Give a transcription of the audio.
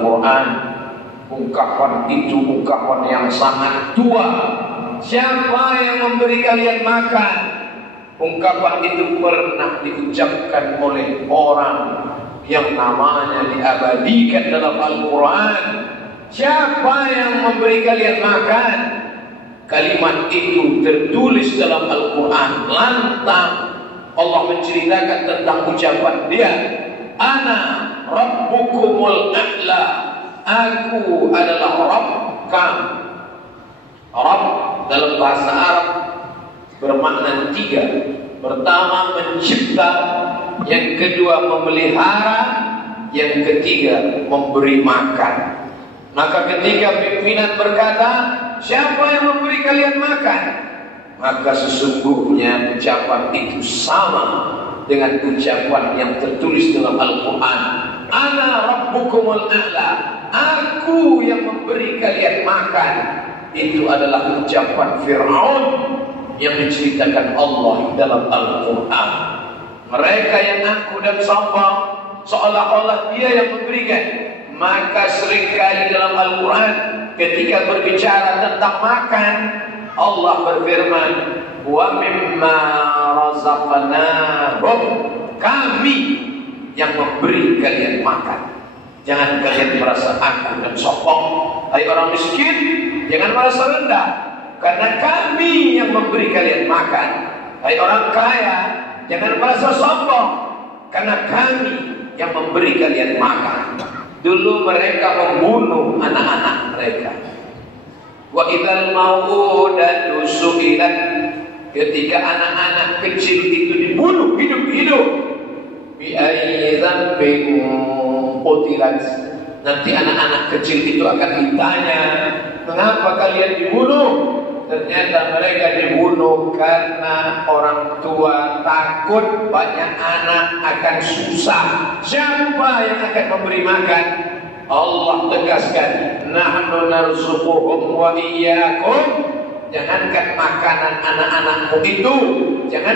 Al-Quran. Ungkapan itu ungkapan yang sangat tua. Siapa yang memberi kalian makan? Ungkapan itu pernah diucapkan oleh orang yang namanya diabadikan dalam Al-Quran. Siapa yang memberi kalian makan? Kalimat itu tertulis dalam Al-Quran lantang. Allah menceritakan tentang ucapan dia, Ana Rabbukumul A'la. Aku adalah Rabb kamu. Rabb dalam bahasa Arab bermakna tiga. Pertama mencipta, yang kedua memelihara, yang ketiga memberi makan. Maka ketika pimpinan berkata, siapa yang memberi kalian makan? Maka sesungguhnya ucapan itu sama dengan ucapan yang tertulis dalam Al-Quran. Ana Rabbukumul A'la. Aku yang memberi kalian makan. Itu adalah ucapan Fir'aun yang diceritakan Allah dalam Al-Quran. Mereka yang angkuh dan sombong, seolah-olah dia yang memberikan. Maka seringkali dalam Al-Quran ketika berbicara tentang makan, Allah berfirman, wa mimma razaqnahum, kami yang memberi kalian makan. Jangan kalian merasa angkuh dan sombong. Hai orang miskin, jangan merasa rendah, karena kami yang memberi kalian makan. Hai orang kaya, jangan merasa sombong, karena kami yang memberi kalian makan. Dulu mereka membunuh anak-anak mereka. Wa idzal mau'udatu su'ilat, ketika anak-anak kecil itu dibunuh hidup-hidup, bi ayyi dzambin qutilat, nanti anak-anak kecil itu akan ditanya, mengapa kalian dibunuh? Ternyata mereka dibunuh karena orang tua takut banyak anak akan susah. Siapa yang akan memberi makan? Allah tegaskan, nahnu narzuquhum wa iyyakum. Jangankan makanan anak-anakmu itu, jangan